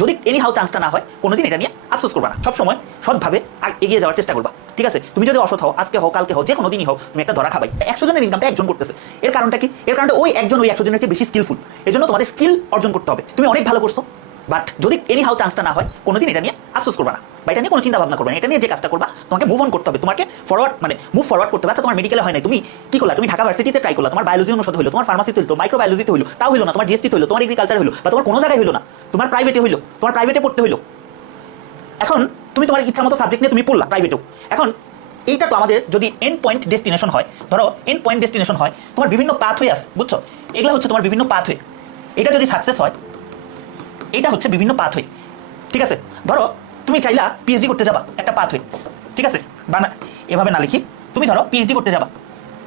যদি any how চান্সটা না হয় কোনোদিন এটা নিয়ে আফসোস করবা না, সবসময় সৎভাবে এগিয়ে যাওয়ার চেষ্টা করবা। ঠিক আছে, তুমি যদি অসৎ হও, আজকে হোক কালকে হোক, যে কোনো দিনই হোক, তুমি একটা ধরা খাবাই। 100 জনের ইনকামটা একজন করতেছে, এর কারণটা কি? এর কারণটা ওই একজন ওই 100 জনের চেয়ে বেশি স্কিলফুল। এর জন্য তোমাদের স্কিল অর্জন করতে হবে। তুমি অনেক ভালো করছো, বাট যদি এনি হাউ চান্সটা না হয় কোনোদিন এটা নিয়ে আফসোস করবা না, বা এটা নিয়ে কোনো চিন্তা ভাবনা করবে না। এটা নিয়ে যে কাজটা করবা, তোমাকে মুভ অন করতে হবে, তোমাকে ফরওয়ার্ড মুভ ফরওয়ার্ড করতে হবে। আচ্ছা, তোমার মেডিকেলে হয় না, তুমি কি করলা? তুমি ঢাকা ভার্সিটিতে ট্রাই করলা, তোমার বায়োলজি অনুষদ হলো, তোমার ফার্মাসিতে হলো, মাইক্রোবায়োলজিতে হলো, তাও হলো না, তোমার জিএসটিতে হলো, তোমার এগ্রিকালচার হলো, বা তোমার কোনো জায়গায় হলো না, তোমার প্রাইভেটে হলো, তোমার প্রাইভেটে পড়তে হলো। এখন তুমি তোমার ইচ্ছা মতো সাবজেক্ট নিয়ে তুমি পড়লা প্রাইভেটেও। এখন এইটা তো আমাদের যদি এন্ড পয়েন্ট ডেস্টিনেশন হয়, ধরো এন্ড পয়েন্ট ডেস্টিনেশন হয়, তোমার বিভিন্ন পাথওয়ে আছে, বুঝছো? এগুলো হচ্ছে তোমার বিভিন্ন পাথওয়ে। এটা যদি সাকসেস হয়, এটা হচ্ছে বিভিন্ন পাথওয়ে। ঠিক আছে, ধরো তুমি চাইলা পিএইচডি করতে যাবা, একটা পাথওয়ে। ঠিক আছে, বানা এভাবে না লিখি, তুমি ধরো পিএইচডি করতে যাবা,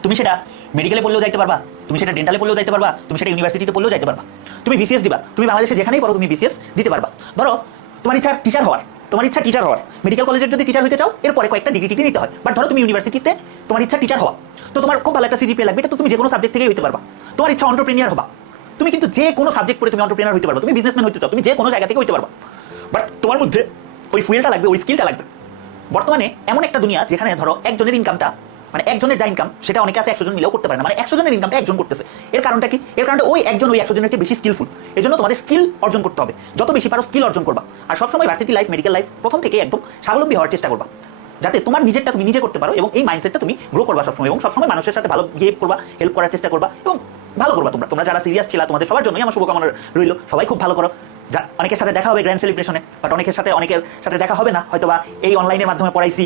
তুমি সেটা মেডিকেলে পড়লেও যাইতে পারবা, তুমি সেটা ডেন্টালে পড়লেও যাইতে পারবা, তুমি সেটা ইউনিভার্সিটিতে পড়লেও যাইতে পারবা। তুমি বিসিএস দিবা, তুমি বাংলাদেশে যেখানেই পড়ো তুমি বিসিএস দিতে পারবা। ধরো তোমার ইচ্ছা টিচার হওয়ার, তোমার ইচ্ছা টিচার হওয়ার, মেডিকেল কলেজের যদি টিচার হতে চাও এরপরে কয়েকটা ডিগ্রি নিতে হয়। বাট ধরো তুমি ইউনিভার্সিটিতে তোমার ইচ্ছা টিচার হওয়া, তো তোমার খুব ভালো একটা সিজিপিএ লাগবে, এটা তো তুমি যে কোনো সাবজেক্ট থেকেই হতে পারবা। তোমার ইচ্ছা এন্টারপ্রেনিয়ার হবা, তুমি কিন্তু যে কোনো সাবজেক্ট পড়ে তুমি এন্টারপ্রেনিয়ার হতে পারবা। তুমি বিজনেসম্যান হতে চাও, তুমি যে কোনো জায়গা থেকে হতে পারবা। বাট তোমার মধ্যে ওই ফুয়েলটা লাগবে, ওই স্কিলটা লাগবে। বর্তমানে এমন একটা দুনিয়া যেখানে ধরো একজনের ইনকামটা, একজনের যা ইনকাম সেটা অনেকে আছে 100 জন মিলেও করতে পারে না। 100 জনের ইনকামটা একজন করতেছে, এর কারণটা কি? এর কারণটা ওই একজন ওই 100 জনের চেয়ে বেশি স্কিলফুল। এর জন্য তোমাদের স্কিল অর্জন করতে হবে, যত বেশি পারো স্কিল অর্জন করবা। আর সবসময় ভার্সিটি লাইফ, মেডিকেল লাইফ প্রথম থেকে একদম স্বাবলম্বী হওয়ার চেষ্টা করবা, যাতে তোমার নিজেরটা তুমি নিজে করতে পারো, এবং এই মাইন্ডসেটটা তুমি গ্রো করবা সবসময়, এবং সবসময় মানুষের সাথে ভালো বিহেভ করবা, হেল্প করার চেষ্টা করবা, এবং ভালো করবা। তোমরা যারা সিরিয়াস ছিলা, তোমাদের সবার জন্যই আমার শুভকামনা রইল। সবাই খুব ভালো করো। অনেকের সাথে দেখা হবে গ্র্যান্ড সেলিব্রেশনে, বাট অনেকের সাথে দেখা হবে না, হয়তোবা এই অনলাইনের মাধ্যমে পড়াইছি।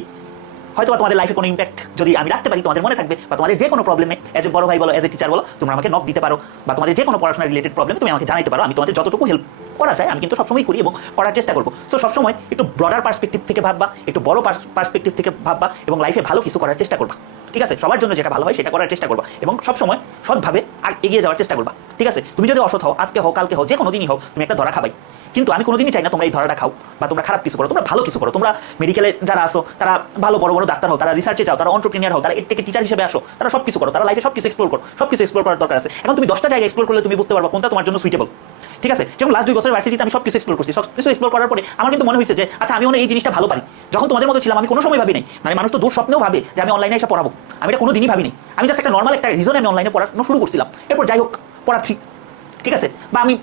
হয়তো তোমাদের লাইফে কোনো ইম্প্যাক্ট যদি আমি রাখতে পারি, তোমাদের মনে থাকবে, বা তোমাদের যে কোনো প্রবলেমে এজ এ বড় ভাই বলো, এজ এ টিচার বলো, তোমরা আমাকে নক দিতে পারো, বা তোমাদের যে কোনো পড়াশোনা রিলেটেড প্রবলেমে তুমি আমাকে জানাতে পারো। আমি তোমাদের যতটুকু হেল্প করা যায় আমি কিন্তু সবসময় করি এবং করার চেষ্টা করবো। সো সবসময় একটু ব্রডার পার্সপেক্টিভ থেকে ভাববা, একটু বড় পার্সপেক্টিভ থেকে ভাববা, এবং লাইফে ভালো কিছু করার চেষ্টা করবা। ঠিক আছে, সবার জন্য যেটা ভালো হয় সেটা করার চেষ্টা করবা, এবং সবসময় সৎভাবে এগিয়ে যাওয়ার চেষ্টা করবা। ঠিক আছে, তুমি যদি অসৎ হও, আজকে হোক কালকে হোক, যে কোনো দিনই হোক, তুমি একটা ধরা খাবাই। কিন্তু আমি কোনোদিনই চাই না তোমরা এই ধরাটা খাও, বা তোমরা খারাপ কিছু করো। তোমরা ভালো কিছু করো। তোমরা মেডিকেলে যারা আসো, তারা ভালো বড় বড় ডাক্তার হও, তারা রিসার্চে যাও, তারা এন্টারপ্রেনিয়ার হও, তারা এর থেকে টিচার হিসেবে আসো, তারা সব কিছু করো, তারা লাইফে সব কিছু এক্সপ্লোর করো। সব কিছু এক্সপ্লোর করার দরকার আছে। এখন তুমি 10টা জায়গা এক্সপ্লোর করলে তুমি বুঝতে পারবা কোনটা তোমার জন্য সুইটেবল। ঠিক আছে, যেমন লাস্ট 2 বছর ভার্সিটিতে আমি সব কিছু এক্সপ্লোর করছি। সব কিছু এক্সপ্লোর করার পরে আমার কিন্তু মনে হয়েছে যে আচ্ছা, আমি এই জিনিসটা ভালো পারি। যখন তোমাদের মতো ছিলাম আমি কোনো সময় ভাবি নাই, মানুষ তো দূর স্বপ্নেও ভাবে যে আমি অনলাইনে এসে পড়াবো, আমি এটা কোনোদিনই ভাবি নাই। আমি জাস্ট একটা নর্মাল একটা রিজনে আমি অনলাইনে পড়ানো শুরু করছিলাম, এরপর যাই হোক পড়াচ্ছি। ঠিক আছে, বা আমি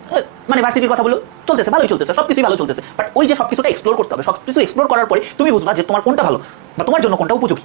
ভার্সিটির কথা বলে চলতেছে, ভালোই চলতেছে, সবকিছুই ভালো চলতেছে। বাট ওই যে সবকিছুটা এক্সপ্লোর করতে হবে, সবকিছু এক্সপ্লোর করার পরে তুমি বুঝবা যে তোমার কোনটা ভালো বা তোমার জন্য কোনটা উপযোগী।